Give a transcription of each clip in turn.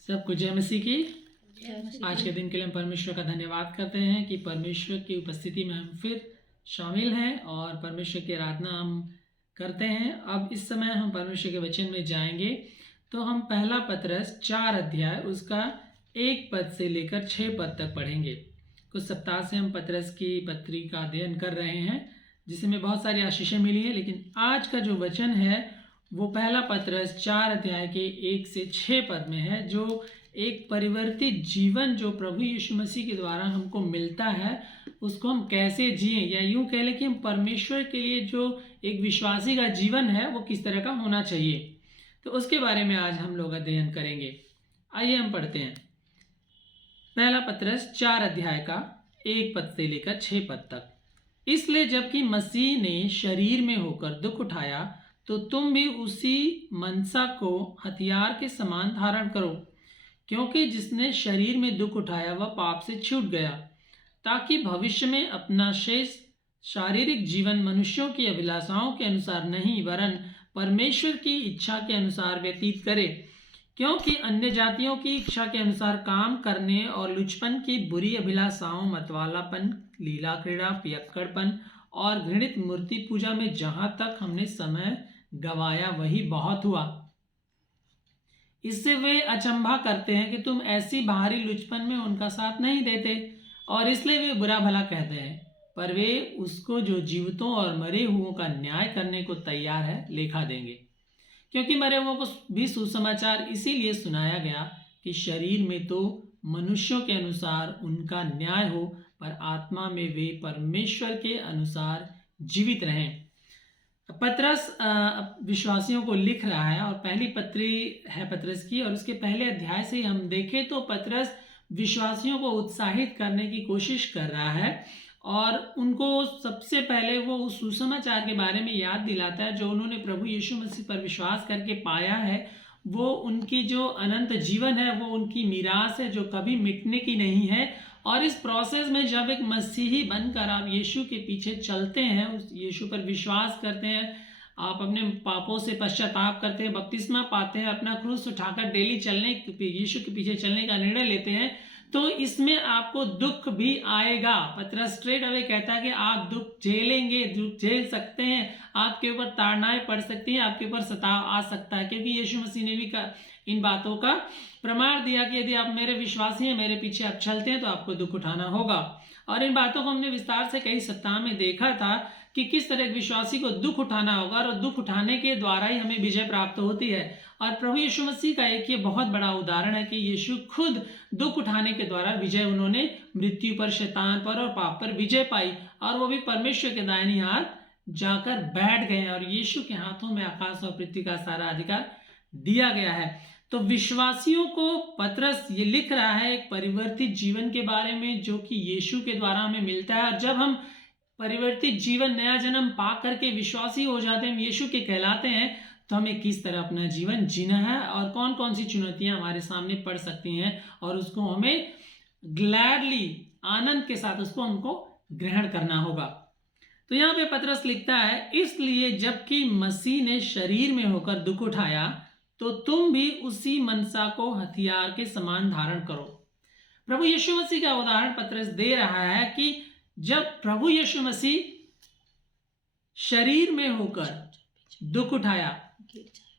सबको जय मसीह की। आज के दिन के लिए हम परमेश्वर का धन्यवाद करते हैं कि परमेश्वर की उपस्थिति में हम फिर शामिल हैं और परमेश्वर की आराधना हम करते हैं। अब इस समय हम परमेश्वर के वचन में जाएंगे तो हम पहला पतरस 4 अध्याय उसका 1 पद से लेकर 6 पद तक पढ़ेंगे। कुछ सप्ताह से हम पतरस की पत्री का अध्ययन कर रहे हैं जिसमें बहुत सारी आशीषें मिली हैं, लेकिन आज का जो वचन है वो पहला पतरस 4 अध्याय के 1 से 6 पद में है, जो एक परिवर्तित जीवन जो प्रभु यीशु मसीह के द्वारा हमको मिलता है उसको हम कैसे जिएं, या यूं कह लें कि हम परमेश्वर के लिए जो एक विश्वासी का जीवन है वो किस तरह का होना चाहिए। तो उसके बारे में आज हम लोग अध्ययन करेंगे। आइए हम पढ़ते हैं पहला पतरस 4 अध्याय का 1 पद से लेकर 6 पद तक। इसलिए जबकि मसीह ने शरीर में होकर दुख उठाया तो तुम भी उसी मनसा को हथियार के समान धारण करो, क्योंकि जिसने शरीर में दुख उठाया वह पाप से छूट गया, ताकि भविष्य में अपना शेष शारीरिक जीवन मनुष्यों की अभिलाषाओं के अनुसार नहीं वरन परमेश्वर की इच्छा के अनुसार व्यतीत करे। क्योंकि अन्य जातियों की इच्छा के अनुसार काम करने और लुचपन की बुरी अभिलाषाओं, मतवालापन, लीला क्रीड़ा, पियक्कड़पन और घृणित मूर्ति पूजा में जहां तक हमने समय गवाया वही बहुत हुआ। इससे वे अचंभा करते हैं कि तुम ऐसी बाहरी लुचपन में उनका साथ नहीं देते, और इसलिए वे बुरा भला कहते हैं। पर वे उसको जो जीवितों और मरे हुओं का न्याय करने को तैयार है लेखा देंगे। क्योंकि मरे हुओं को भी सुसमाचार इसीलिए सुनाया गया कि शरीर में तो मनुष्यों के अनुसार उनका न्याय हो, पर आत्मा में वे परमेश्वर के अनुसार जीवित रहें। पतरस विश्वासियों को लिख रहा है और पहली पत्री है पतरस की, और उसके पहले अध्याय से हम देखें तो पतरस विश्वासियों को उत्साहित करने की कोशिश कर रहा है और उनको सबसे पहले वो उस सुसमाचार के बारे में याद दिलाता है जो उन्होंने प्रभु यीशु मसीह पर विश्वास करके पाया है। वो उनकी जो अनंत जीवन है वो उनकी मीरास है जो कभी मिटने की नहीं है। और इस प्रोसेस में जब एक मसीही बनकर आप यीशु के पीछे चलते हैं, उस यीशु पर विश्वास करते हैं, आप अपने पापों से पश्चाताप करते हैं, बपतिस्मा पाते हैं, अपना क्रूस उठाकर डेली चलने यीशु के पीछे चलने का निर्णय लेते हैं, तो इसमें आपको दुख भी आएगा। पतरस स्ट्रेट अवे कहता है कि आप दुख झेलेंगे, दुख झेल सकते हैं, आपके ऊपर ताड़नाएं पड़ सकती हैं, आपके ऊपर सताव आ सकता है, क्योंकि यीशु मसीह ने भी इन बातों का प्रमाण दिया कि यदि आप मेरे विश्वासी हैं, मेरे पीछे आप चलते हैं तो आपको दुख उठाना होगा। और इन बातों को हमने विस्तार से कई सप्ताह में देखा था कि किस तरह एक विश्वासी को दुख उठाना होगा, और दुख उठाने के द्वारा ही हमें विजय प्राप्त होती है। और प्रभु यीशु मसीह का एक ये बहुत बड़ा उदाहरण है कि यीशु खुद दुख उठाने के द्वारा विजय, उन्होंने मृत्यु पर, शैतान पर और पाप पर विजय पाई, और वो भी परमेश्वर के दाहिनी हाथ जाकर बैठ गए, और यीशु के हाथों में आकाश और पृथ्वी का सारा अधिकार दिया गया है। तो विश्वासियों को पतरस ये लिख रहा है एक परिवर्तित जीवन के बारे में जो कि यीशु के द्वारा हमें मिलता है। और जब हम परिवर्तित जीवन, नया जन्म पा करके विश्वासी हो जाते हैं, हम यीशु के कहलाते हैं, तो हमें किस तरह अपना जीवन जीना है और कौन कौन सी चुनौतियां हमारे सामने पड़ सकती हैं, और उसको हमें ग्लैडली, आनंद के साथ उसको हमको ग्रहण करना होगा। तो यहाँ पे पतरस लिखता है, इसलिए जबकि मसीह ने शरीर में होकर दुख उठाया तो तुम भी उसी मनसा को हथियार के समान धारण करो। प्रभु यीशु मसीह का उदाहरण पतरस दे रहा है कि जब प्रभु यीशु मसीह शरीर में होकर दुख उठाया,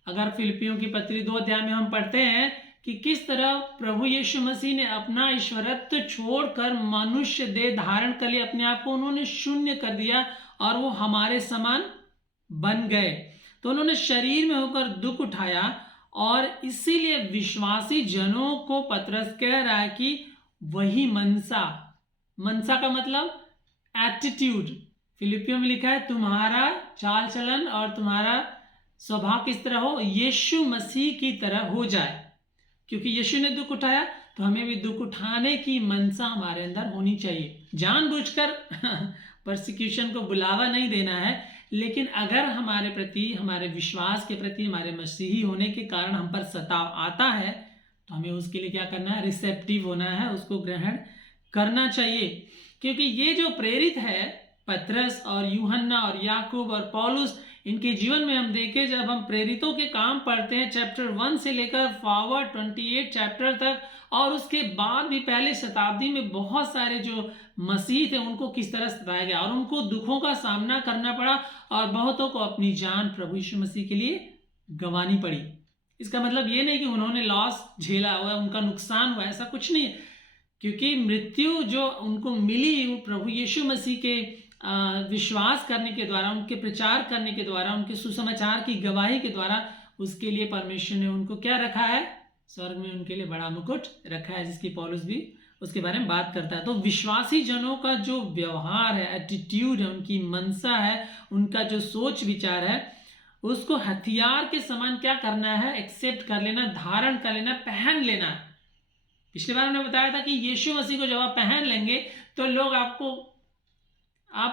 अगर फिलिपियों की पत्री 2 अध्याय में हम पढ़ते हैं कि किस तरह प्रभु यीशु मसीह ने अपना ईश्वरत्व छोड़कर मनुष्य देह धारण कर लिया, अपने आप को उन्होंने शून्य कर दिया और वो हमारे समान बन गए। तो उन्होंने शरीर में होकर दुख उठाया, और इसीलिए विश्वासी जनों को पतरस कह रहा है कि वही मनसा, मनसा का मतलब एटीट्यूड, फिलिपियों में लिखा है तुम्हारा चाल चलन और तुम्हारा स्वभाव किस तरह हो, यीशु मसीह की तरह हो जाए। क्योंकि यीशु ने दुख उठाया तो हमें भी दुख उठाने की मनसा हमारे अंदर होनी चाहिए। जानबूझकर परसिक्यूशन को बुलावा नहीं देना है, लेकिन अगर हमारे प्रति, हमारे विश्वास के प्रति, हमारे मसीही होने के कारण हम पर सताव आता है तो हमें उसके लिए क्या करना है, रिसेप्टिव होना है, उसको ग्रहण करना चाहिए। क्योंकि ये जो प्रेरित है, पतरस और यूहन्ना और याकूब और पौलुस, इनके जीवन में हम देखें, जब हम प्रेरितों के काम पढ़ते हैं चैप्टर 1 से लेकर फॉरवर्ड 28 चैप्टर तक, और उसके बाद भी पहले शताब्दी में बहुत सारे जो मसीह थे उनको किस तरह सताया गया और उनको दुखों का सामना करना पड़ा और बहुतों को अपनी जान प्रभु यीशु मसीह के लिए गंवानी पड़ी। इसका मतलब ये नहीं कि उन्होंने लॉस झेला हुआ, उनका नुकसान हुआ, ऐसा कुछ नहीं है, क्योंकि मृत्यु जो उनको मिली वो प्रभु यीशु मसीह के विश्वास करने के द्वारा, उनके प्रचार करने के द्वारा, उनके सुसमाचार की गवाही के द्वारा, उसके लिए परमेश्वर ने उनको क्या रखा है, स्वर्ग में उनके लिए बड़ा मुकुट रखा है, जिसकी पौलुस भी उसके बारे में बात करता है। तो विश्वासी जनों का जो व्यवहार है, एटीट्यूड है, उनकी मनसा है, उनका जो सोच विचार है, उसको हथियार के समान क्या करना है, एक्सेप्ट कर लेना, धारण कर लेना, पहन लेना। पिछली बार हमने बताया था कि यीशु मसीह को जब आप पहन लेंगे तो लोग आपको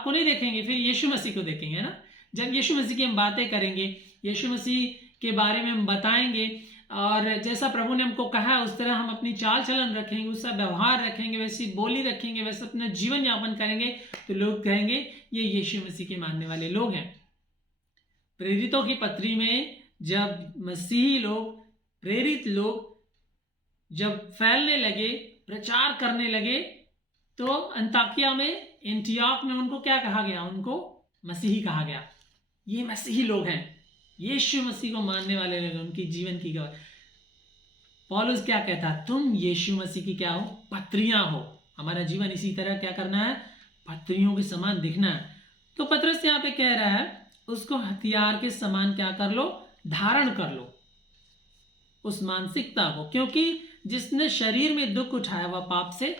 नहीं देखेंगे, फिर यीशु मसीह को देखेंगे ना। जब यीशु मसीह की हम बातें करेंगे, यीशु मसीह के बारे में हम बताएंगे और जैसा प्रभु ने हमको कहा उस तरह हम अपनी चाल चलन रखेंगे, उसका व्यवहार रखेंगे, वैसी बोली रखेंगे, वैसे अपना जीवन यापन करेंगे, तो लोग कहेंगे ये यीशु मसीह के मानने वाले लोग हैं। प्रेरितों की पत्री में जब मसीही लोग, प्रेरित लोग जब फैलने लगे, प्रचार करने लगे, तो अंताकिया में, एंटियोक में उनको क्या कहा गया, उनको मसीही कहा गया। ये मसीही लोग हैं, यीशु मसीह को मानने वाले लोग, उनकी जीवन की गवाही। पौलुस क्या कहता है, तुम यीशु मसीह की क्या हो, पत्रियां हो। हमारा जीवन इसी तरह क्या करना है, पत्रियों के समान दिखना है। तो पतरस यहाँ पे कह रहा है उसको हथियार के समान क्या कर लो, धारण कर लो उस मानसिकता को, क्योंकि जिसने शरीर में दुख उठाया वह पाप से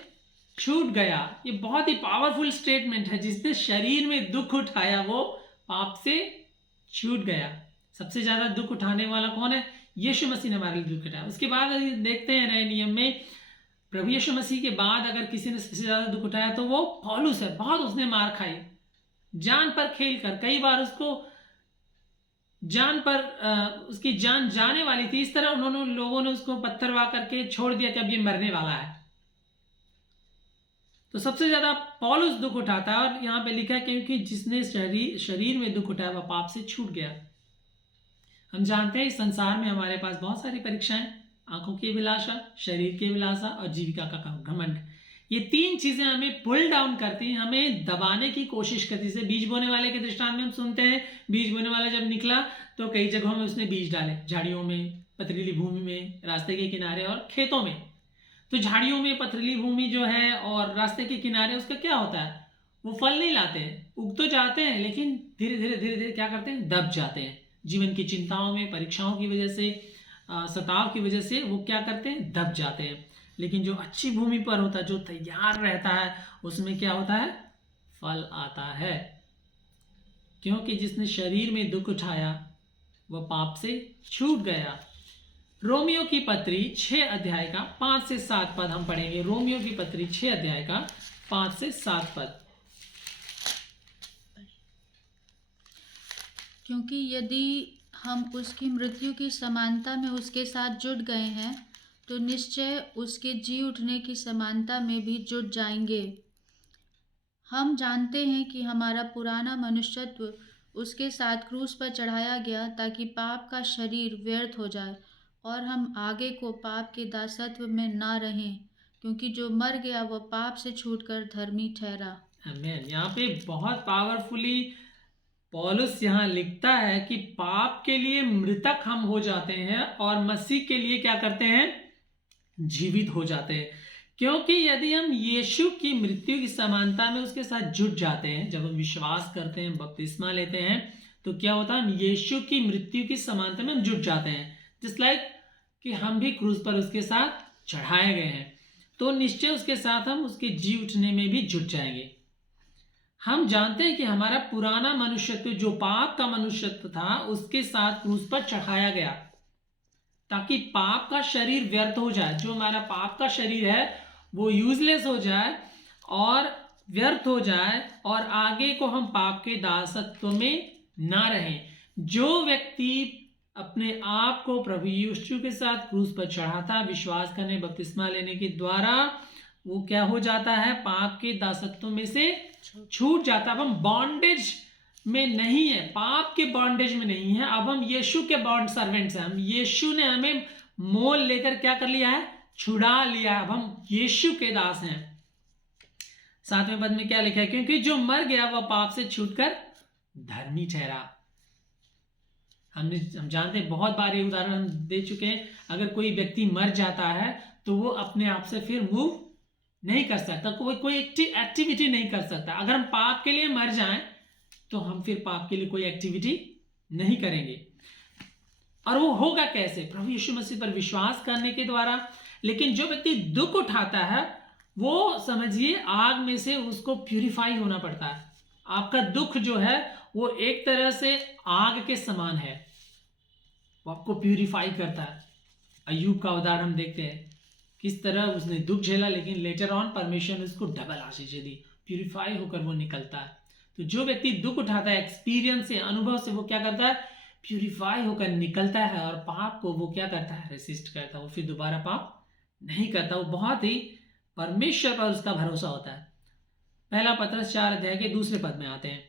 छूट गया। ये बहुत ही पावरफुल स्टेटमेंट है, जिसने शरीर में दुख उठाया वो पाप से छूट गया। सबसे ज्यादा दुख उठाने वाला कौन है, यीशु मसीह ने हमारे लिए दुख उठाया। उसके बाद देखते हैं नए नियम में, प्रभु यीशु मसीह के बाद अगर किसी ने सबसे ज्यादा दुख उठाया तो वो पौलुस है। बहुत उसने मार खाई, जान पर खेल कर, कई बार उसको जान पर उसकी जान जाने वाली थी, इस तरह उन्होंने, लोगों ने उसको पत्थरवा करके छोड़ दिया कि अब ये मरने वाला है। तो सबसे ज्यादा पौलुस दुख उठाता है, और यहाँ पे लिखा है क्योंकि जिसने शरीर में दुख उठाया वह पाप से छूट गया। हम जानते हैं इस संसार में हमारे पास बहुत सारी परीक्षाएं, आंखों की अभिलाषा, शरीर की अभिलाषा और जीविका का घमंड। ये तीन चीजें हमें पुल डाउन करती हैं, हमें दबाने की कोशिश करती है। जैसे बीज बोने वाले के दृष्टांत में हम सुनते हैं, बीज बोने वाला जब निकला तो कई जगहों में उसने बीज डाले, झाड़ियों में, पथरीली भूमि में, रास्ते के किनारे और खेतों में। तो झाड़ियों में, पथरीली भूमि जो है और रास्ते के किनारे, उसका क्या होता है, वो फल नहीं लाते हैं, उग तो जाते हैं लेकिन धीरे धीरे क्या करते हैं, दब जाते हैं। जीवन की चिंताओं में, परीक्षाओं की वजह से, सताव की वजह से वो क्या करते हैं, दब जाते हैं। लेकिन जो अच्छी भूमि पर होता है, जो तैयार रहता है, उसमें क्या होता है, फल आता है। क्योंकि जिसने शरीर में दुख उठाया वह पाप से छूट गया। रोमियो की पत्री 6 अध्याय का 5 से 7 पद हम पढ़ेंगे। रोमियो की पत्री 6 अध्याय का 5 से 7 पद। क्योंकि यदि हम उसकी मृत्यु की समानता में उसके साथ जुट गए हैं तो निश्चय उसके जी उठने की समानता में भी जुट जाएंगे। हम जानते हैं कि हमारा पुराना मनुष्यत्व उसके साथ क्रूस पर चढ़ाया गया ताकि पाप का शरीर व्यर्थ हो जाए और हम आगे को पाप के दासत्व में ना रहें, क्योंकि जो मर गया वह पाप से छूटकर धर्मी ठहरा। आमीन। यहाँ पे बहुत पावरफुली पौलुस यहाँ लिखता है कि पाप के लिए मृतक हम हो जाते हैं और मसीह के लिए क्या करते हैं, जीवित हो जाते हैं। क्योंकि यदि हम यीशु की मृत्यु की समानता में उसके साथ जुट जाते हैं, जब हम विश्वास करते हैं, बपतिस्मा लेते हैं, तो क्या होता है, हम यीशु की मृत्यु की समानता में हम जुट जाते हैं। जिस लाइक कि हम भी क्रूस पर उसके साथ चढ़ाए गए हैं, तो निश्चय उसके साथ हम उसके जी उठने में भी जुट जाएंगे। हम जानते हैं कि हमारा पुराना मनुष्यत्व, जो पाप का मनुष्यत्व था, उसके साथ क्रूस पर चढ़ाया गया ताकि पाप का शरीर व्यर्थ हो जाए। जो हमारा पाप का शरीर है वो यूजलेस हो जाए और व्यर्थ हो जाए, और आगे को हम पाप के दासत्व में ना रहें। जो व्यक्ति अपने आप को प्रभु यीशु के साथ क्रूस पर चढ़ाता, विश्वास करने, बपतिस्मा लेने के द्वारा, वो क्या हो जाता है, पाप के दासत्व में से छूट जाता है। अब हम बॉन्डेज में नहीं है, पाप के बॉन्डेज में नहीं है। अब हम यीशु के बॉन्ड सर्वेंट्स हैं। हम यीशु ने हमें मोल लेकर क्या कर लिया है, छुड़ा लिया है। अब हम यीशु के दास हैं। 7वें पद में क्या लिखा है, क्योंकि जो मर गया वह पाप से छूटकर धर्मी ठहरा। हम जानते हैं, बहुत बार ये उदाहरण हम दे चुके हैं, अगर कोई व्यक्ति मर जाता है तो वो अपने आप से फिर मूव नहीं कर सकता, कोई एक्टिविटी नहीं कर सकता। अगर हम पाप के लिए मर जाएं तो हम फिर पाप के लिए कोई एक्टिविटी नहीं करेंगे। और वो होगा कैसे, प्रभु यीशु मसीह पर विश्वास करने के द्वारा। लेकिन जो व्यक्ति दुख उठाता है वो समझिए आग में से उसको प्यूरिफाई होना पड़ता है। आपका दुख जो है वो एक तरह से आग के समान है, वो आपको प्यूरिफाई करता है। अय्यूब का उदाहरण हम देखते हैं, किस तरह उसने दुख झेला, लेकिन लेटर ऑन परमेश्वर ने उसको डबल आशीष दी, प्यूरिफाई होकर वो निकलता है। तो जो व्यक्ति दुख उठाता है, एक्सपीरियंस से, अनुभव से, वो क्या करता है, प्यूरिफाई होकर निकलता है। और पाप को वो क्या करता है, रेसिस्ट करता है, वो फिर दोबारा पाप नहीं करता। वो बहुत ही परमेश्वर पर उसका भरोसा होता है। पहला पत्रस 4 अध्याय के 2 पद में आते हैं,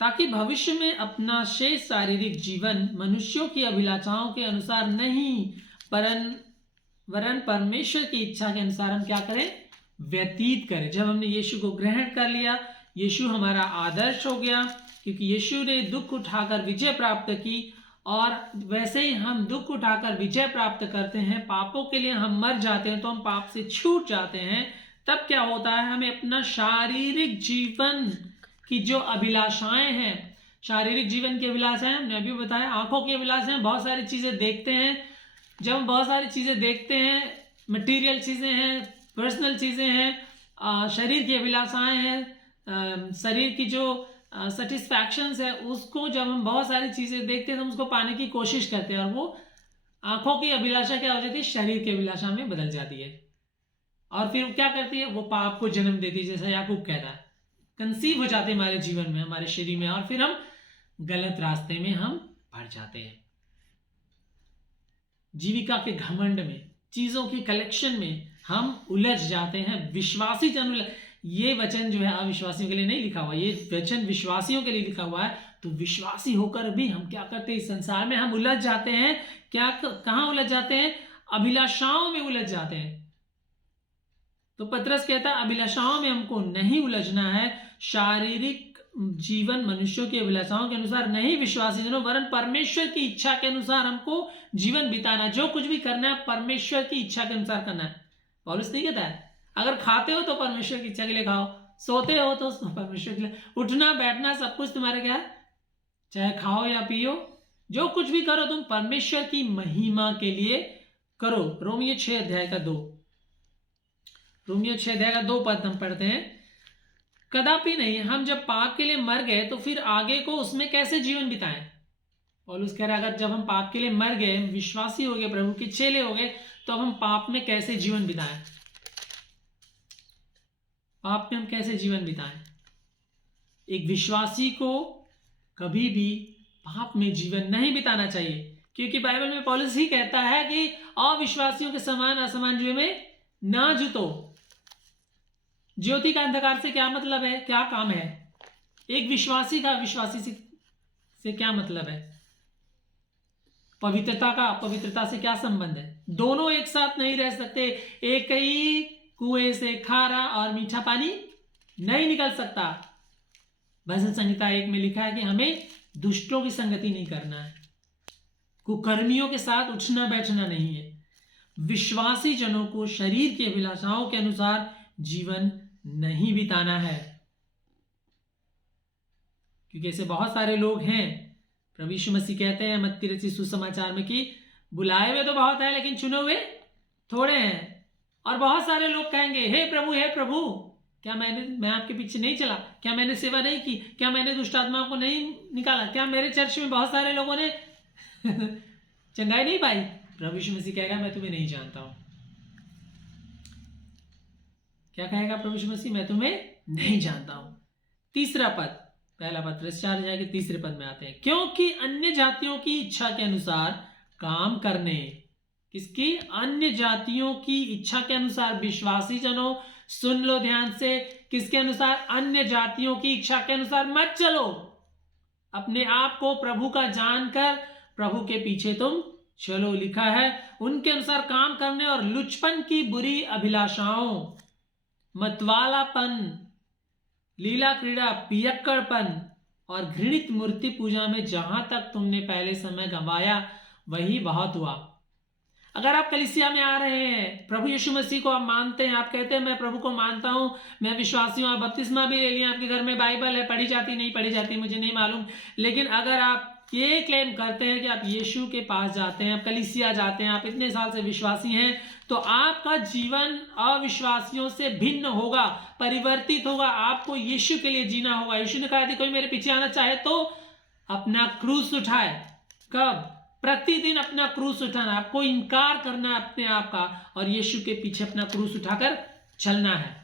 ताकि भविष्य में अपना शेष शारीरिक जीवन मनुष्यों की अभिलाषाओं के अनुसार नहीं वरन परमेश्वर की इच्छा के अनुसार हम क्या करें, व्यतीत करें। जब हमने यीशु को ग्रहण कर लिया, यीशु हमारा आदर्श हो गया, क्योंकि यीशु ने दुख उठाकर विजय प्राप्त की। और वैसे ही हम दुख उठाकर विजय प्राप्त करते हैं, पापों के लिए हम मर जाते हैं तो हम पाप से छूट जाते हैं। तब क्या होता है, हमें अपना शारीरिक जीवन की जो अभिलाषाएं हैं, शारीरिक जीवन की अभिलाषाएं हमने अभी बताया, आंखों की अभिलाषाएं, बहुत सारी चीज़ें देखते हैं। जब हम बहुत सारी चीज़ें देखते हैं, मटेरियल चीज़ें हैं, पर्सनल चीज़ें हैं, शरीर की अभिलाषाएं हैं, शरीर की जो सेटिस्फैक्शंस है, उसको जब हम बहुत सारी चीज़ें देखते हैं तो हम उसको पाने की कोशिश करते हैं, और वो आंखों की अभिलाषा क्या हो जाती है, शरीर की अभिलाषा में बदल जाती है। और फिर क्या करती है, वो पाप को जन्म देती है। जैसा याकूब कहता है, कंसीव हो जाते हैं हमारे जीवन में, हमारे शरीर में, और फिर हम गलत रास्ते में हम बढ़ जाते हैं। जीविका के घमंड में, चीज़ों की कलेक्शन में हम उलझ जाते हैं। विश्वासी जन, ये वचन जो है अविश्वासियों के लिए नहीं लिखा हुआ, ये वचन विश्वासियों के लिए लिखा हुआ है। तो विश्वासी होकर भी हम क्या करते हैं, इस संसार में हम उलझ जाते हैं। कहाँ उलझ जाते हैं, अभिलाषाओं में उलझ जाते हैं। तो पतरस कहता है अभिलाषाओं में हमको नहीं उलझना है। शारीरिक जीवन मनुष्यों की अभिलाषाओं के अनुसार नहीं, विश्वासी जनों, वरन परमेश्वर की इच्छा के अनुसार हमको जीवन बिताना। जो कुछ भी करना है परमेश्वर की इच्छा के अनुसार करना है। पौलुस नहीं कहता है अगर खाते हो तो परमेश्वर की इच्छा के लिए खाओ, सोते हो तो परमेश्वर के लिए, उठना बैठना सब कुछ तुम्हारे क्या है, चाहे खाओ या पियो, जो कुछ भी करो तुम परमेश्वर की महिमा के लिए करो। रोमियो 6 अध्याय का 2 पद हम पढ़ते हैं, कदापि नहीं, हम जब पाप के लिए मर गए तो फिर आगे को उसमें कैसे जीवन बिताएं। पौलुस कह रहा है अगर जब हम पाप के लिए मर गए, विश्वासी हो गए, प्रभु के चेले हो गए, तो अब हम पाप में कैसे जीवन बिताएं। पाप में हम कैसे जीवन बिताएं। एक विश्वासी को कभी भी पाप में जीवन नहीं बिताना चाहिए, क्योंकि बाइबल में पौलुस ही कहता है कि अविश्वासियों के समान असमान जुए में ना जुतो। ज्योति का अंधकार से क्या मतलब है, क्या काम है। एक विश्वासी का विश्वासी से क्या मतलब है, पवित्रता का अपवित्रता से क्या संबंध है। दोनों एक साथ नहीं रह सकते। एक ही कुएं से खारा और मीठा पानी नहीं निकल सकता। भजन संहिता 1 में लिखा है कि हमें दुष्टों की संगति नहीं करना है, कुकर्मियों के साथ उठना बैठना नहीं है। विश्वासी जनों को शरीर की अभिलाषाओं के अनुसार जीवन नहीं बिताना है, क्योंकि ऐसे बहुत सारे लोग हैं। प्रभु यीशु मसीह कहते हैं मत्ती रचित सुसमाचार में कि बुलाए हुए तो बहुत है लेकिन चुने हुए थोड़े हैं। और बहुत सारे लोग कहेंगे हे प्रभु, क्या मैं आपके पीछे नहीं चला, क्या मैंने सेवा नहीं की, क्या मैंने दुष्ट आत्माओं को नहीं निकाला, क्या मेरे चर्च में बहुत सारे लोगों ने चंगाई नहीं पाई। प्रभु यीशु मसीह कहेगा मैं तुम्हें नहीं जानता हूं। क्या कहेगा प्रभु यीशु मसीह, मैं तुम्हें नहीं जानता हूं। तीसरा पद, पहला पत्रस 4 अध्याय के 3 पद में आते हैं, क्योंकि अन्य जातियों की इच्छा के अनुसार काम करने, किसकी, अन्य जातियों की इच्छा के अनुसार, विश्वासी जनों सुन लो ध्यान से, किसके अनुसार? अन्य जातियों की इच्छा के अनुसार मत चलो। अपने आप को प्रभु का जानकर प्रभु के पीछे तुम चलो। लिखा है उनके अनुसार काम करने और लुचपन की बुरी अभिलाषाओं, मतवालापन, लीला क्रीड़ा, पियक्कड़पन और घृणित मूर्ति पूजा में जहां तक तुमने पहले समय गंवाया वही बहुत हुआ। अगर आप कलीसिया में आ रहे हैं, प्रभु यीशु मसीह को आप मानते हैं, आप कहते हैं मैं प्रभु को मानता हूं, मैं विश्वासी हूं, आप बपतिस्मा भी ले लिया, आपके घर में बाइबल है, पढ़ी जाती नहीं पढ़ी जाती मुझे नहीं मालूम, लेकिन अगर आप ये क्लेम करते हैं कि आप यीशु के पास जाते हैं, आप कलीसिया जाते हैं, आप इतने साल से विश्वासी हैं, तो आपका जीवन अविश्वासियों से भिन्न होगा, परिवर्तित होगा। आपको यीशु के लिए जीना होगा। यीशु ने कहा यदि कोई मेरे पीछे आना चाहे तो अपना क्रूस उठाए। कब? प्रतिदिन अपना क्रूस उठाना, आपको इनकार करना है अपने आप का और यीशु के पीछे अपना क्रूस उठाकर चलना है।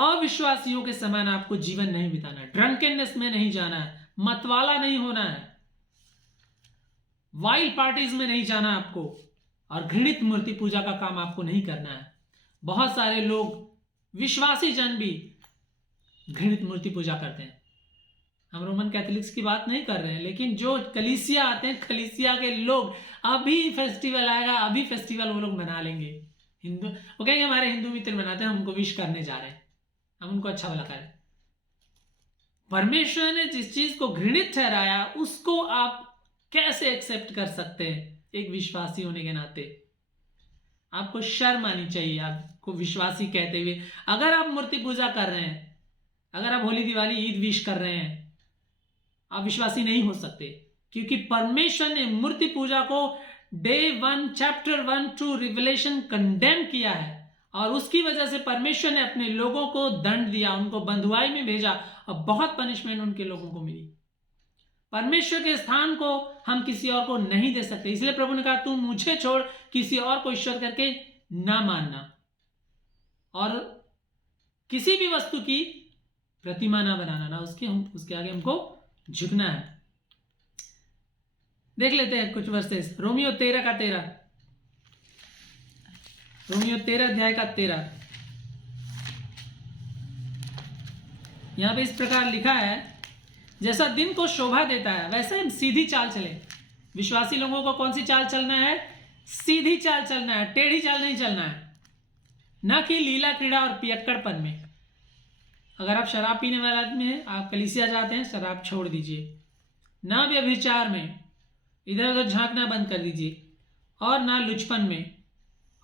अविश्वासियों के समान आपको जीवन नहीं बिताना है, ड्रंकेननेस में नहीं जाना है, मतवाला नहीं होना है, वाइल्ड पार्टीज में नहीं जाना आपको, और घृणित मूर्ति पूजा का काम आपको नहीं करना है। बहुत सारे लोग विश्वासी जन भी घृणित मूर्ति पूजा करते हैं। हम रोमन कैथोलिक्स की बात नहीं कर रहे हैं, लेकिन जो कलीसिया आते हैं, कलीसिया के लोग, अभी फेस्टिवल आएगा, अभी फेस्टिवल वो लोग मना लेंगे। हिंदू वो कहेंगे हमारे हिंदू मित्र मनाते हैं, हम उनको विश करने जा रहे हैं, हम उनको अच्छा भला करें। परमेश्वर ने जिस चीज को घृणित ठहराया उसको आप कैसे एक्सेप्ट कर सकते हैं? एक विश्वासी होने के नाते आपको शर्म आनी चाहिए आपको विश्वासी कहते हुए। अगर आप मूर्ति पूजा कर रहे हैं, अगर आप होली दिवाली ईद विश कर रहे हैं, आप विश्वासी नहीं हो सकते, क्योंकि परमेश्वर ने मूर्ति पूजा को day 1 chapter 1 to Revelation condemn किया है, और उसकी वजह से परमेश्वर ने अपने लोगों को दंड दिया, उनको बंधुआई में भेजा और बहुत पनिशमेंट उनके लोगों को मिली। परमेश्वर के स्थान को हम किसी और को नहीं दे सकते, इसलिए प्रभु ने कहा तू मुझे छोड़ किसी और को ईश्वर करके ना मानना, और किसी भी वस्तु की प्रतिमा ना बनाना, ना उसके आगे हमको झुकना है। देख लेते हैं कुछ वर्सेस। रोमियो 13 का 13, रोमियो 13 अध्याय का 13, यहां पे इस प्रकार लिखा है, जैसा दिन को शोभा देता है वैसे हम सीधी चाल चले। विश्वासी लोगों को कौन सी चाल चलना है? सीधी चाल चलना है, टेढ़ी चाल नहीं चलना है, ना कि लीला क्रीड़ा और पियक्कड़पन में। अगर आप शराब पीने वाले आदमी हैं, आप कलीसिया जाते हैं, शराब छोड़ दीजिए। ना व्यभिचार में, इधर उधर झांकना बंद कर दीजिए, और ना लुचपन में,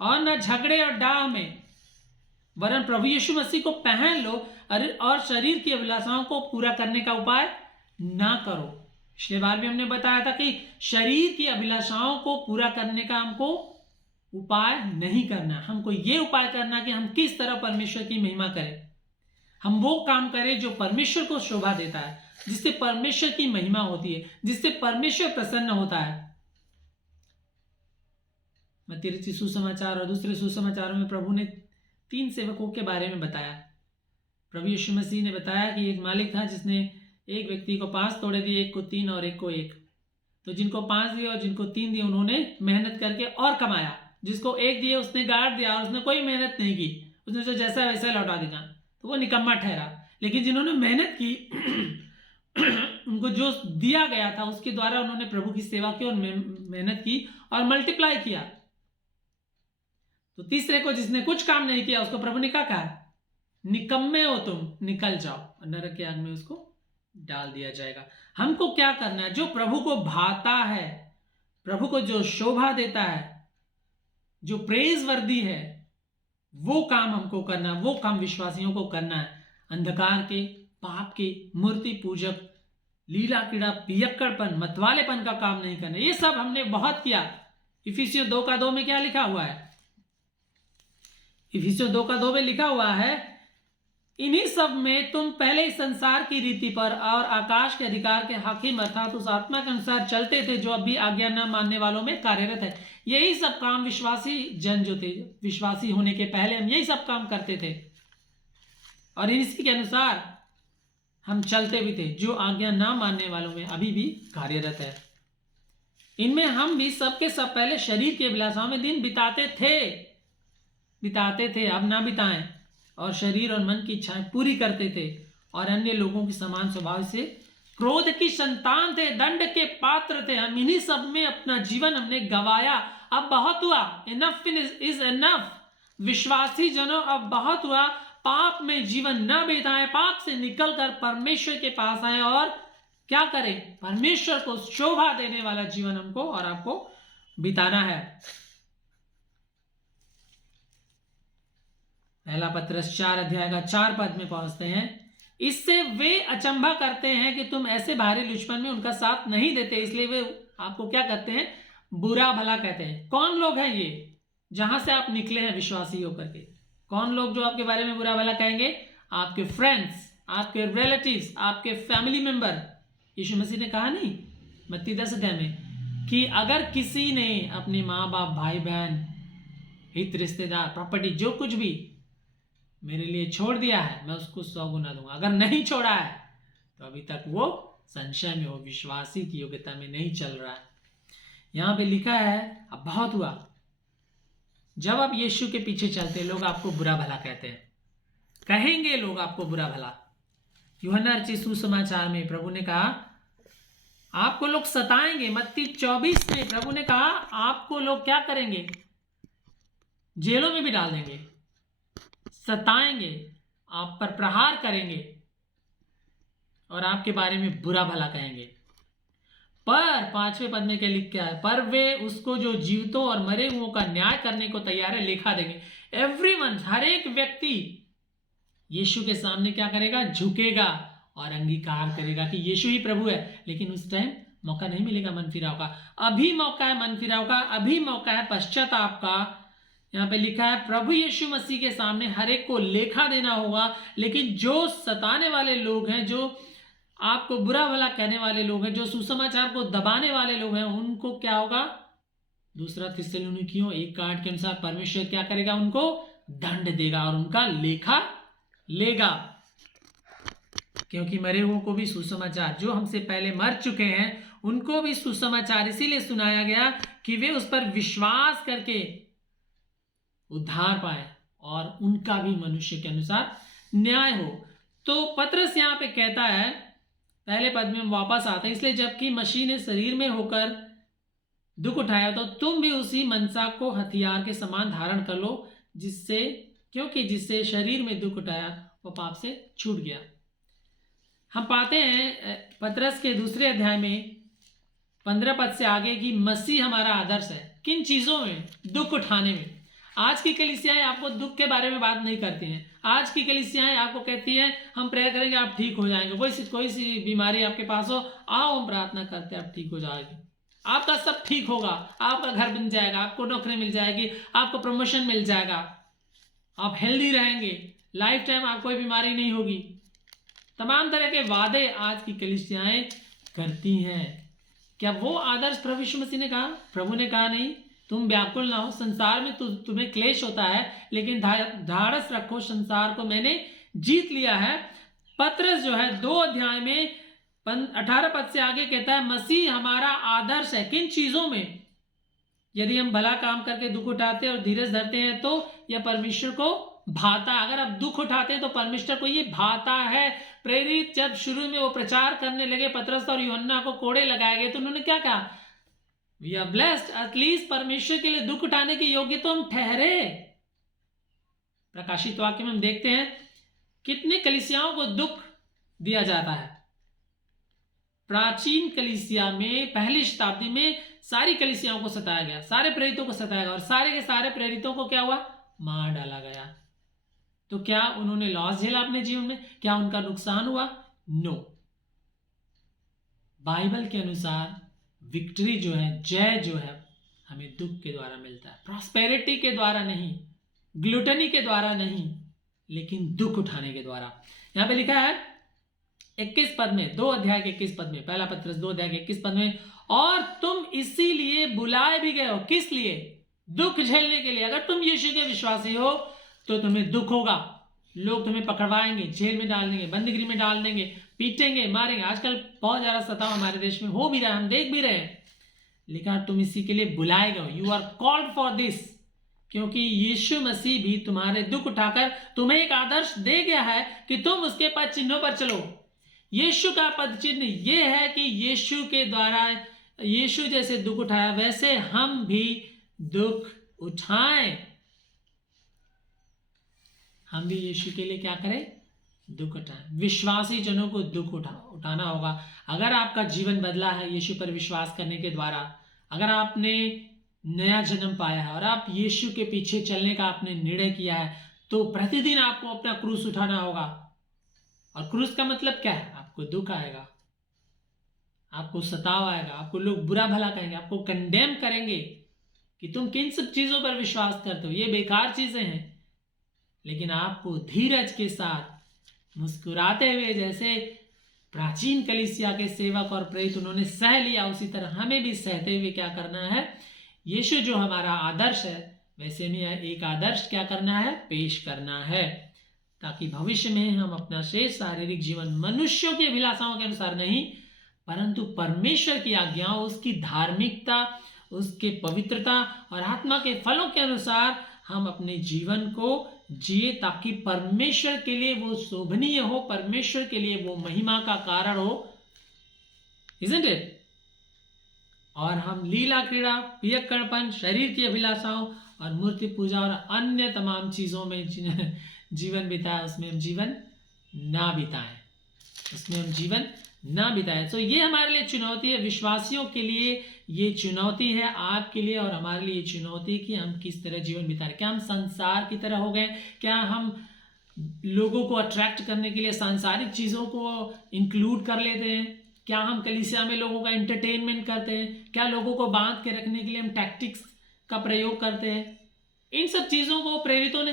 और ना झगड़े और डाह में, वरन प्रभु यीशु मसीह को पहन लो और शरीर की अभिलाषाओं को पूरा करने का उपाय ना करो। पिछले बार भी हमने बताया था कि शरीर की अभिलाषाओं को पूरा करने का हमको उपाय नहीं करना, हमको ये उपाय करना कि हम किस तरह परमेश्वर की महिमा करें, हम वो काम करें जो परमेश्वर को शोभा देता है, जिससे परमेश्वर की महिमा होती है, जिससे परमेश्वर प्रसन्न होता है। मत्ती सुसमाचार और दूसरे सुसमाचारों में प्रभु ने 3 सेवकों के बारे में बताया। प्रभु यीशु मसीह ने बताया कि एक मालिक था जिसने एक व्यक्ति को 5 तोड़े दिए, एक को 3 और एक को 1। तो जिनको 5 दिए और जिनको 3 दिए उन्होंने मेहनत करके और कमाया, जिसको 1 दिए उसने गाड़ दिया और उसने कोई मेहनत नहीं की, उसने जो जैसा वैसा लौटा दिया, तो वो निकम्मा ठहरा। लेकिन जिन्होंने मेहनत की उनको जो दिया गया था उसके द्वारा उन्होंने प्रभु की सेवा की और मेहनत की और मल्टीप्लाई किया। तो तीसरे को जिसने कुछ काम नहीं किया उसको प्रभु ने क्या कहा? निकम्मे हो तुम, निकल जाओ, और नरक की आग में उसको डाल दिया जाएगा। हमको क्या करना है? जो प्रभु को भाता है, प्रभु को जो शोभा देता है, जो प्रेज वर्दी है, वो काम हमको करना, वो काम विश्वासियों को करना है। अंधकार के, पाप के, मूर्ति पूजक, लीला क्रीड़ा, पियक्कड़पन, मतवालेपन का काम नहीं करना। ये सब हमने बहुत किया। इफिसियों 2 का 2 में क्या लिखा हुआ है? इफिसियों 2 का 2 में लिखा हुआ है, इन्हीं सब में तुम पहले ही संसार की रीति पर और आकाश के अधिकार के हाकिम अर्थात उस आत्मा के अनुसार चलते थे जो अभी आज्ञा न मानने वालों में कार्यरत है। यही सब काम विश्वासी जन जो थे, विश्वासी होने के पहले हम यही सब काम करते थे और इसी के अनुसार हम चलते भी थे, जो आज्ञा न मानने वालों में अभी भी कार्यरत है। इनमें हम भी सबके सब पहले शरीर की अभिलाषाओं में दिन बिताते थे। बिताते थे अब ना बिताएं, और शरीर और मन की इच्छाएं पूरी करते थे, और अन्य लोगों के समान स्वभाव से क्रोध की संतान थे, दंड के पात्र थे। हम इन्हीं सब में अपना जीवन हमने गवाया। अब बहुत हुआ, इनफ इज इनफ। विश्वासी जनों, अब बहुत हुआ। पाप में जीवन न बिताएं, पाप से निकलकर परमेश्वर के पास आए और क्या करें? परमेश्वर को शोभा देने वाला जीवन हमको और आपको बिताना है। पहला पत्रस 4 अध्याय का 4 पद में पहुंचते हैं। इससे वे अचंभा करते हैं कि तुम ऐसे भारी लुचपन में उनका साथ नहीं देते, इसलिए वे आपको क्या कहते हैं? बुरा भला कहते हैं। कौन लोग हैं ये जहां से आप निकले हैं विश्वासी होकर के? कौन लोग जो आपके बारे में बुरा भला कहेंगे? आपके फ्रेंड्स, आपके रिलेटिव्स, आपके फैमिली मेंबर। यीशु मसीह ने कहा नहीं मत्ती 10 अध्याय में कि अगर किसी ने अपने माँ बाप, भाई बहन, हित रिश्तेदार, प्रॉपर्टी, जो कुछ भी मेरे लिए छोड़ दिया है, मैं उसको 100 गुना दूंगा। अगर नहीं छोड़ा है तो अभी तक वो संशय में हो, विश्वासी की योग्यता में नहीं चल रहा है। यहां पे लिखा है अब बहुत हुआ। जब आप यीशु के पीछे चलते, लोग आपको बुरा भला कहते हैं, कहेंगे लोग आपको बुरा भला। यूहन्ना रचित सुसमाचार में प्रभु ने कहा आपको लोग सताएंगे। मत्ती 24 में प्रभु ने कहा आपको लोग क्या करेंगे? जेलों में भी डाल देंगे, सताएंगे, आप पर प्रहार करेंगे और आपके बारे में बुरा भला कहेंगे। पर 5वें पद में क्या लिख के आया? पर वे उसको जो जीवितों और मरे हुओं का न्याय करने को तैयार है लेखा देंगे। एवरीवन, हर एक व्यक्ति यीशु के सामने क्या करेगा? झुकेगा और अंगीकार करेगा कि यीशु ही प्रभु है। लेकिन उस टाइम मौका नहीं मिलेगा मन फिराव का। अभी मौका है मन फिराव का, अभी मौका है पश्चाताप का। यहाँ पे लिखा है प्रभु यीशु मसीह के सामने हर एक को लेखा देना होगा। लेकिन जो सताने वाले लोग हैं, जो आपको बुरा भला कहने वाले लोग हैं, जो सुसमाचार को दबाने वाले लोग हैं, उनको क्या होगा? दूसरा थिस्सलुनीकियों 1:8 के अनुसार परमेश्वर क्या करेगा? उनको दंड देगा और उनका लेखा लेगा। क्योंकि मरे हुओं को भी सुसमाचार, जो हमसे पहले मर चुके हैं उनको भी सुसमाचार इसीलिए सुनाया गया कि वे उस पर विश्वास करके उद्धार पाए और उनका भी मनुष्य के अनुसार न्याय हो। तो पत्रस यहाँ पे कहता है, पहले पद में हम वापस आते हैं, इसलिए जबकि मसीह ने शरीर में होकर दुख उठाया तो तुम भी उसी मनसा को हथियार के समान धारण कर लो, क्योंकि जिससे शरीर में दुख उठाया वो पाप से छूट गया। हम पाते हैं पत्रस के 2 अध्याय में 15 पद से आगे कि मसीह हमारा आदर्श है। किन चीज़ों में? दुख उठाने में। आज की कलीसियाएं आपको दुख के बारे में बात नहीं करती हैं। आज की कलीसियाएं आपको कहती हैं हम प्रेयर करेंगे आप ठीक हो जाएंगे। कोई सी बीमारी आपके पास हो, आओ हम प्रार्थना करते हैं आप ठीक हो जाएगी, आपका सब ठीक होगा, आपका घर बन जाएगा, आपको नौकरी मिल जाएगी, आपको प्रमोशन मिल जाएगा, आप हेल्दी रहेंगे, लाइफ टाइम आपको कोई बीमारी नहीं होगी। तमाम तरह के वादे आज की कलीसियाएं करती हैं। क्या वो आदर्श प्रभु यीशु मसीह ने कहा? प्रभु ने कहा नहीं, तुम व्याकुल ना हो, संसार में तुम्हें क्लेश होता है, लेकिन धारस रखो, संसार को मैंने जीत लिया है। पत्रस जो है 2 अध्याय में 18 पद से आगे कहता है मसीह हमारा आदर्श है। किन चीजों में? यदि हम भला काम करके दुख उठाते और धीरज धरते हैं तो यह परमेश्वर को भाता। अगर आप दुख उठाते हैं तो परमेश्वर को ये भाता है। प्रेरित जब शुरू में वो प्रचार करने लगे, पतरस और यूहन्ना को कोड़े लगाए गए, तो उन्होंने क्या कहा? वी आर ब्लेस्ड, एटलीस्ट परमेश्वर के लिए दुख उठाने के योग्य तो हम ठहरे। प्रकाशित वाक्य में हम देखते हैं कितने कलीसियाओं को दुख दिया जाता है। प्राचीन कलीसिया में पहली शताब्दी में सारी कलीसियाओं को सताया गया, सारे प्रेरितों को सताया गया और सारे के सारे प्रेरितों को क्या हुआ? मार डाला गया। तो क्या उन्होंने लॉस झेला अपने जीवन में? क्या उनका नुकसान हुआ? नो। बाइबल के अनुसार विक्ट्री जो है, जय जो है, हमें दुख के द्वारा मिलता है, प्रॉस्पेरिटी के द्वारा नहीं, ग्लूटनी के द्वारा नहीं, लेकिन दुख उठाने के द्वारा। यहां पे लिखा है 21 पद में, 2 अध्याय के 21 पद में, पहला पत्रस 2 अध्याय के 21 पद में, और तुम इसीलिए बुलाए भी गए हो। किस लिए? दुख झेलने के लिए। अगर तुम यीशु के विश्वासी हो तो तुम्हें दुख होगा, लोग तुम्हें पकड़वाएंगे, जेल में डाल देंगे, बंदीगृह में डाल देंगे, पीटेंगे, मारेंगे। आजकल बहुत ज्यादा सताव हमारे देश में हो भी रहा है, हम देख भी रहे हैं। लेकिन तुम इसी के लिए बुलाए गए हो। You are called for this. क्योंकि यीशु मसीह भी तुम्हारे दुख उठाकर तुम्हें एक आदर्श दे गया है कि तुम उसके पद चिन्हों पर चलो। यीशु का पद चिन्ह ये है कि यीशु के द्वारा यीशु जैसे दुख उठाया वैसे हम भी दुख उठाएं। हम भी यीशु के लिए क्या करें? दुख उठाएं। विश्वासी जनों को दुख उठाना होगा। अगर आपका जीवन बदला है यीशु पर विश्वास करने के द्वारा, अगर आपने नया जन्म पाया है और आप यीशु के पीछे चलने का आपने निर्णय किया है, तो प्रतिदिन आपको अपना क्रूस उठाना होगा। और क्रूस का मतलब क्या है? आपको दुख आएगा, आपको सताव आएगा, आपको लोग बुरा भला कहेंगे, आपको कंडेम करेंगे कि तुम किन सब चीजों पर विश्वास करते हो, ये बेकार चीजें हैं। लेकिन आपको धीरज के साथ मुस्कुराते हुए, जैसे प्राचीन कलीसिया के सेवक और प्रेरित उन्होंने सह लिया, उसी तरह हमें भी सहते हुए क्या करना है? यीशु जो हमारा आदर्श है वैसे में एक आदर्श क्या करना है? पेश करना है, ताकि भविष्य में हम अपना शेष शारीरिक जीवन मनुष्यों की अभिलाषाओं के अनुसार नहीं, परंतु परमेश्वर की आज्ञाओं, उसकी धार्मिकता, उसके पवित्रता और आत्मा के फलों के अनुसार हम अपने जीवन को जिए, ताकि परमेश्वर के लिए वो शोभनीय हो, परमेश्वर के लिए वो महिमा का कारण हो। Isn't it? और हम लीला क्रीड़ा, पियक्कड़पन, शरीर की अभिलाषाओं और मूर्ति पूजा और अन्य तमाम चीजों में जीवन बिताए, उसमें हम जीवन ना बिताएं, उसमें हम जीवन ना बिताएं। तो ये हमारे लिए चुनौती है, विश्वासियों के लिए ये चुनौती है, आपके लिए और हमारे लिए ये चुनौती कि हम किस तरह जीवन बिताएं। क्या हम संसार की तरह हो गए? क्या हम लोगों को अट्रैक्ट करने के लिए सांसारिक चीज़ों को इंक्लूड कर लेते हैं? क्या हम कलीसिया में लोगों का एंटरटेनमेंट करते हैं? क्या लोगों को बांध के रखने के लिए हम टैक्टिक्स का प्रयोग करते हैं? इन सब चीज़ों को प्रेरितों ने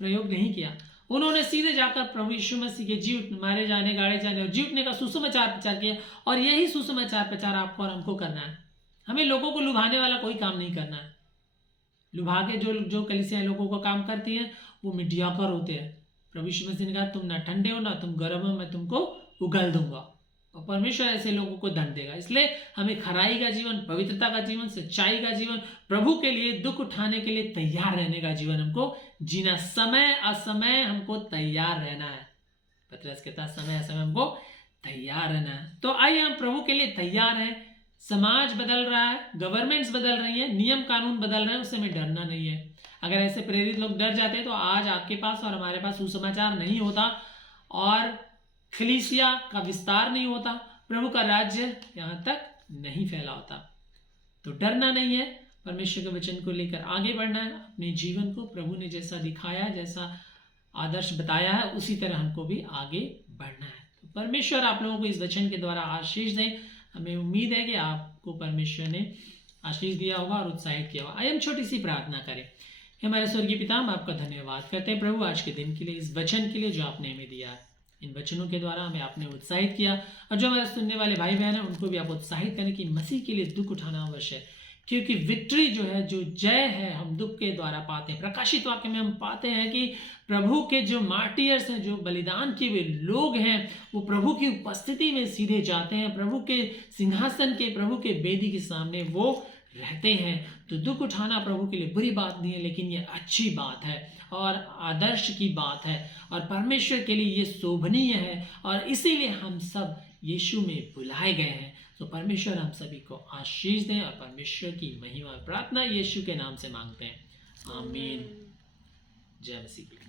प्रयोग नहीं किया। उन्होंने सीधे जाकर प्रभु यीशु मसीह के जीव मारे जाने, गाड़े जाने और जीवने का सुसमाचार प्रचार किया। और यही सुसमाचार प्रचार आपको और हमको करना है। हमें लोगों को लुभाने वाला कोई काम नहीं करना है। लुभा के जो कलीसियां लोगों को काम करती हैं वो मीडियाकर होते हैं। प्रभु यीशु मसीह ने कहा तुम ना ठंडे हो ना तुम गर्म हो, मैं तुमको उगल दूंगा। और परमेश्वर ऐसे लोगों को दंड देगा। इसलिए हमें खराई का जीवन, पवित्रता का जीवन, सच्चाई का जीवन, प्रभु के लिए दुख उठाने के लिए तैयार रहने का जीवन हमको जीना। समय असमय हमको तैयार रहना है। पतरस कहता है समय असमय हमको तैयार रहना है। तो आइए हम प्रभु के लिए तैयार हैं। समाज बदल रहा है, गवर्नमेंट्स बदल रही है, नियम कानून बदल रहे हैं, उससे हमें डरना नहीं है। अगर ऐसे प्रेरित लोग डर जाते तो आज आपके पास और हमारे पास सुसमाचार नहीं होता और कलीसिया का विस्तार नहीं होता, प्रभु का राज्य यहाँ तक नहीं फैला होता। तो डरना नहीं है, परमेश्वर के वचन को लेकर आगे बढ़ना है। अपने जीवन को प्रभु ने जैसा दिखाया, जैसा आदर्श बताया है, उसी तरह हमको भी आगे बढ़ना है। तो परमेश्वर आप लोगों को इस वचन के द्वारा आशीष दें। हमें उम्मीद है कि आपको परमेश्वर ने आशीष दिया होगा और उत्साहित किया होगा। आइए हम छोटी सी प्रार्थना करें। हमारे स्वर्गीय पिता, हम आपका धन्यवाद करते हैं प्रभु आज के दिन के लिए, इस वचन के लिए जो आपने हमें दिया है। इन वचनों के द्वारा हमें आपने उत्साहित किया और जो हमारे सुनने वाले भाई बहन हैं उनको भी आप उत्साहित करें कि मसीह के लिए दुख उठाना अवश्य है, क्योंकि विक्ट्री जो है, जो जय है, हम दुख के द्वारा पाते हैं। प्रकाशित वाक्य में हम पाते हैं कि प्रभु के जो मार्टियर्स हैं, जो बलिदान किए हुए लोग हैं, वो प्रभु की उपस्थिति में सीधे जाते हैं, प्रभु के सिंहासन के, प्रभु के वेदी के सामने वो रहते हैं। तो दुख उठाना प्रभु के लिए बुरी बात नहीं है, लेकिन ये अच्छी बात है और आदर्श की बात है और परमेश्वर के लिए ये शोभनीय है और इसीलिए हम सब यीशु में बुलाए गए हैं। तो परमेश्वर हम सभी को आशीष दें और परमेश्वर की महिमा प्रार्थना यीशु के नाम से मांगते हैं। आमीन। जय मसीह।